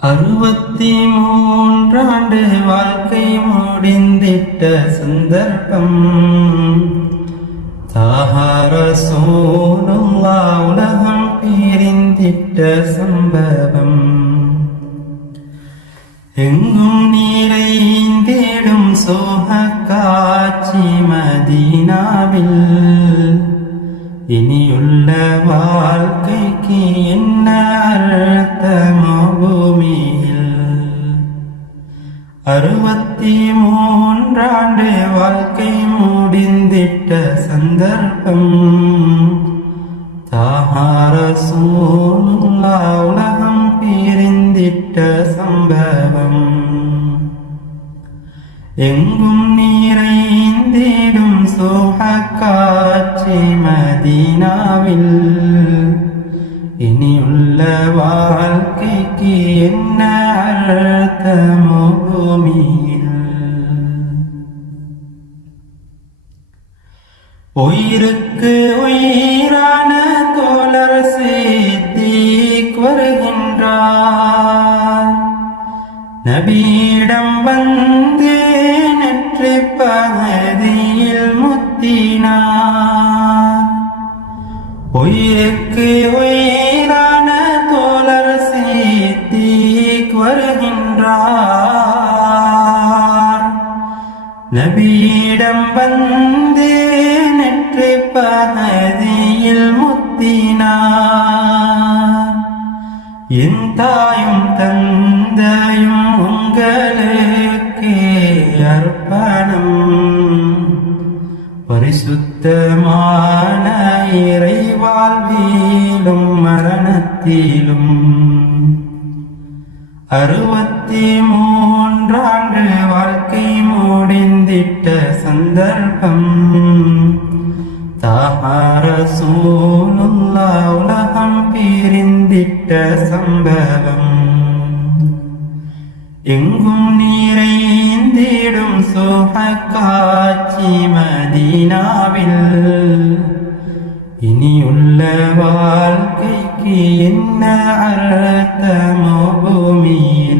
63 ஆண்டு வாழ்க்கை முடிந்திட்ட சந்தர்ப்பம் ரசூலுல்லாஹ் உலகம் பிரிந்திட்ட சம்பவம் எங்கும் நிறைந்திடும் சோக காட்சி மதீனாவில் இனியுள்ள வாழ்க்கைக்கு என்ன அர்த்தமோ பூமியில் 63 ஆண்டு வாழ்க்கை முடிந்திட்ட சந்தர்ப்பம் ரசூலுல்லாஹ் உலகம் பிரிந்திட்ட சம்பவம் எங்கும் நிறைந்திடும் சோக காட்சி மதீனாவில் இனியுள்ள வாழ்க்கைக்கு என்ன அர்த்தமோ பூமியில் உயிருக்கு உயிரான தோழர் சித்திக் வருகின்றார் நபியிடம் வந்து நெற்றி பகுதியில் முத்தினார் உயிருக்கு உயிரான தோழர் சித்திக் வருகின்றார் நபியிடம் வந்து நெற்றி பகுதியில் முத்தினார் என் தாயும் தந்தையும் உங்களுக்கு அர்ப்பணம் பரிசுத்தமான இறை வாழ்விலும் மரணத்திலும் 63 ஆண்டு வாழ்க்கை முடிந்திட்ட சந்தர்ப்பம் ரசூலுல்லாஹ் உலகம் பிரிந்திட்ட சம்பவம் எங்கும் நிறைந்திடும் சோக காட்சி மதீனாவில் இனியுள்ள வாழ்க்கைக்கு என்ன அர்த்தமோ பூமியில்